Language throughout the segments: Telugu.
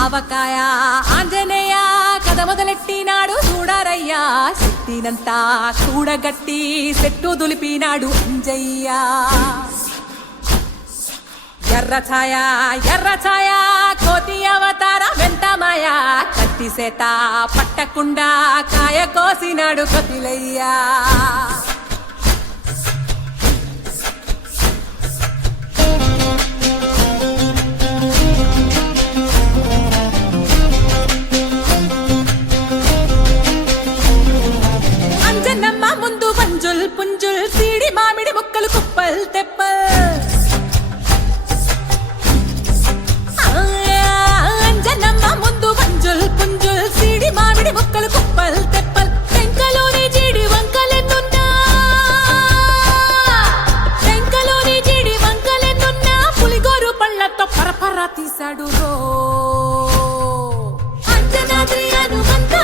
ఆవకాయ ఆంజనేయ కథ మొదలెట్టినాడు చూడారయ్యా శక్తినంతా కూడగట్టి చెట్టు దులిపినాడు అంజయ్య ఎర్ర ఛాయ కోతి అవతార వెంటమాయ కత్తి సేత పట్టకుండా కాయ కోసినాడు కపిలయ్యా అంజనమ్మ ముందు పంజుల్ పుంజుల్ సీడి మామిడి ముక్కలు కుప్పల్ తెప్పల్ మామిడి ముక్కలు కుప్పల్ తెప్పల్ టెంకలోని జీడి వంకలెన్నున్నా పులిగోరు పళ్ళతో పరపర తీశాడు రో అంజనాద్రి హనుమంత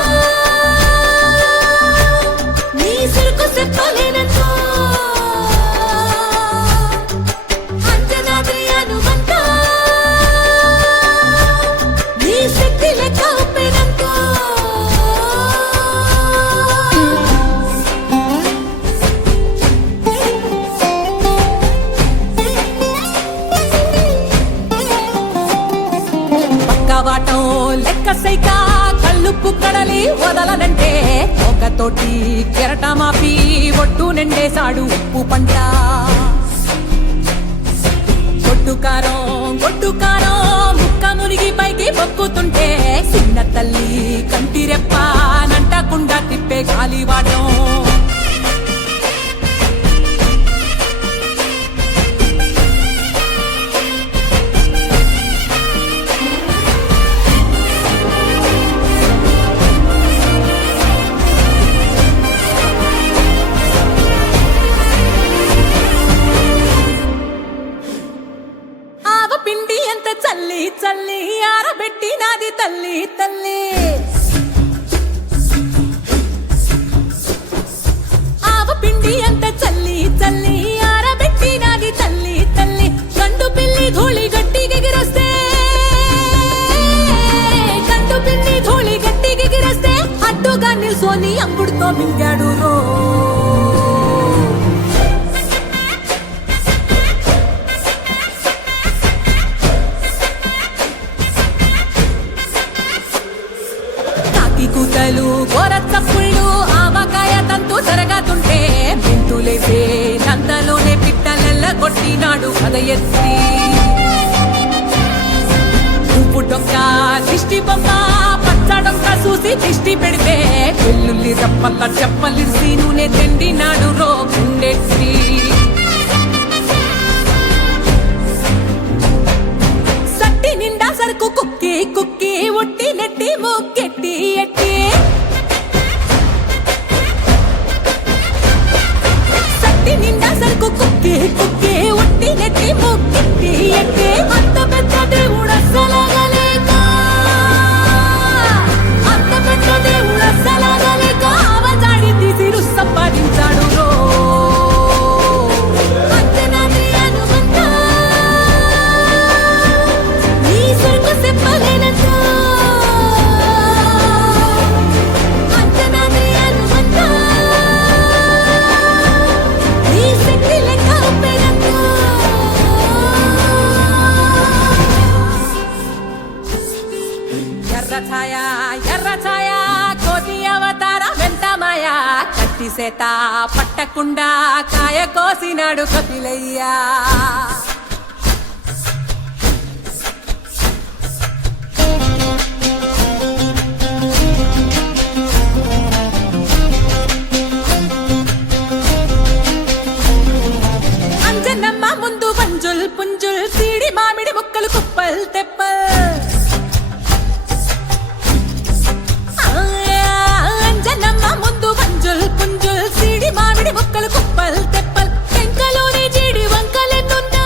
నీ సిరుకు చెప్పలేనంతో అంజనాద్రి హనుమంత నీ శక్తి లెక్క ఉప్పెనంతో వాటం లెక్క సైకా కళ్ళుప్పు కడలి వదలనంటే ఒకతోటి కెరటమాపి ఒట్టు నిండేశాడు ఉప్పు పంట గొడ్డుకారం ముక్క మునిగి పైకి మొక్కుతుంటే చిన్న తల్లి కంటి రెప్ప నంటకుండా తిప్పే గాలివాటం పిండి ఎంత చల్లి ఆరబెట్టి నాది తల్లి ఆవ పిండి ఎంత చల్లి ఆరబెట్టి నాది తల్లి గండు పిల్లి ధూళి గట్టిగెగిరొస్తే అడ్డుగా నిల్సోని అంగుడుతో మింగాడు రో కూతలు గోరచ్చప్పుళ్ళు ఆవకాయ తంతు జరగతుంటే మెంతులేసే నందలోనే పిట్టలెల్ల కొట్టినాడు కథ ఎత్తి ఉప్పు డొక్క దిష్టి బొమ్మ పచ్చడొక్క చూసి దిష్టి పెడితే వెల్లుల్లి రప్పల్ల చెప్పలిసి నూనె తిండినాడు రో గుండెత్తి సట్టి నిండా సరుకు కుక్కి ఒట్టి నెట్టి మొక్కెట్టి ఎట్టి సట్టి నిండా సరుకు కుక్కి ఒట్టి నెట్టి మొక్కెట్టి ఎట్టి అంత పెద్ద దేవుడసలగలేక ఆవజాడి తీసి రుస్సపరించాడు రో ఎర్ర ఛాయ కోతి అవతార వెంటమాయ కత్తి సేత పట్టకుండా కాయ కోసినాడు కపిలయ్యా అంజనమ్మ ముందు పంజుల్ పుంజుల్ సీడి మామిడి ముక్కలు కుప్పల్ తెప్పల్ ముందు పంజుల్ పుంజుల్ సీడి మామిడి ముక్కలు కుప్పల్ తెప్పల్ టెంకలోని జీడి వంకలెన్నున్నా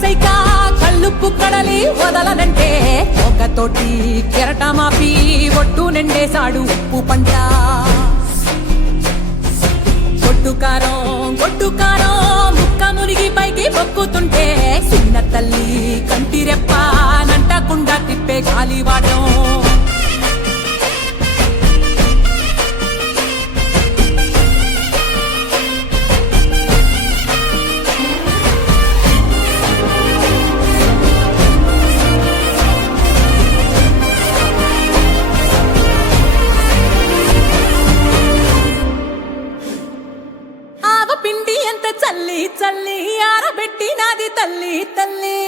సైక కళ్ళుప్పు కడలి వదలనంటే ఒకతోటి కెరటమాపి ఒట్టు నిండేశాడు ఉప్పు పంట కొట్టుకారం ముక్క మునిగి పైకి పొక్కుతుంటే చిన్న తల్లి కంటి రెప్ప నంటకుండా తిప్పే గాలివాటం పిండి ఎంత చల్లి చల్లి ఆరబెట్టి నాది తల్లి తల్లి